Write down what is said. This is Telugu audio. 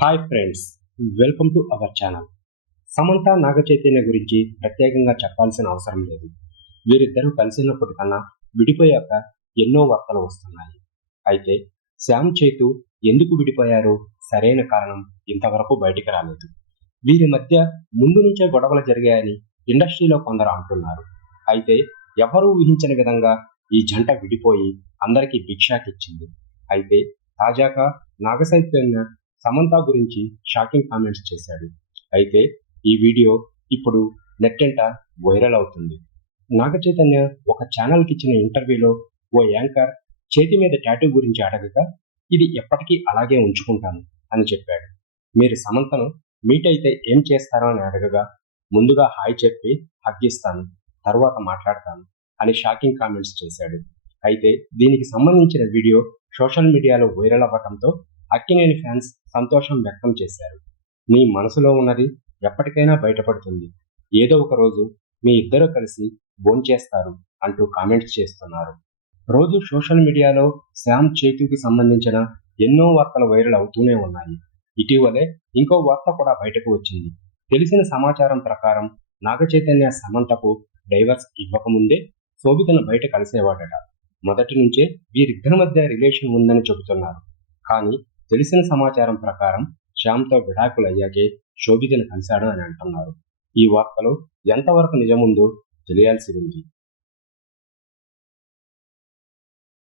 Hi friends, welcome to our channel. Samantha Naga Chaitanya గురించి ప్రత్యేకంగా చెప్పాల్సిన అవసరం లేదు. వీరిద్దరూ కలిసినప్పటికన్నా విడిపోయాక ఎన్నో వార్తలు వస్తున్నాయి. అయితే శ్యామ్ చైతు ఎందుకు విడిపోయారో సరైన కారణం ఇంతవరకు బయటికి రాలేదు. వీరి మధ్య ముందు నుంచే గొడవలు జరిగాయని ఇండస్ట్రీలో కొందరు అంటున్నారు. అయితే ఎవరూ ఊహించని విధంగా ఈ జంట విడిపోయి అందరికీ బిగ్ షాక్ ఇచ్చింది. అయితే తాజాగా నాగ చైతన్య సమంత గురించి షాకింగ్ కామెంట్స్ చేశాడు. అయితే ఈ వీడియో ఇప్పుడు నెట్టెంట వైరల్ అవుతుంది. నాగ చైతన్య ఒక ఛానల్కి ఇచ్చిన ఇంటర్వ్యూలో ఓ యాంకర్ చేతి మీద టాటూ గురించి అడగగా ఇది ఎప్పటికీ అలాగే ఉంచుకుంటాను అని చెప్పాడు. మీరు సమంతను మీట్ అయితే ఏం చేస్తారో అని అడగగా ముందుగా హాయ్ చెప్పి హగ్గిస్తాను, తర్వాత మాట్లాడతాను అని షాకింగ్ కామెంట్స్ చేశాడు. అయితే దీనికి సంబంధించిన వీడియో సోషల్ మీడియాలో వైరల్ అవ్వడంతో అక్కినేని ఫ్యాన్స్ సంతోషం వ్యక్తం చేశారు. మీ మనసులో ఉన్నది ఎప్పటికైనా బయటపడుతుంది, ఏదో ఒక రోజు మీ ఇద్దరు కలిసి భోంచేస్తారు అంటూ కామెంట్స్ చేస్తున్నారు. రోజు సోషల్ మీడియాలో శ్యామ్ చైతుకి సంబంధించిన ఎన్నో వార్తలు వైరల్ అవుతూనే ఉన్నాయి. ఇటీవలే ఇంకో వార్త కూడా బయటకు వచ్చింది. తెలిసిన సమాచారం ప్రకారం నాగ చైతన్య సమంతకు డైవర్స్ ఇవ్వకముందే శోభితను బయట కలిసేవాడట. మొదటి నుంచే వీరిద్దరి మధ్య రిలేషన్ ఉందని చెబుతున్నారు. కానీ తెలిసిన సమాచారం ప్రకారం శ్యామ్తో విడాకులు అయ్యాకే శోభితను కలిశాడు అని అంటున్నారు. ఈ వార్తలో ఎంతవరకు నిజముందో తెలియాల్సి ఉంది.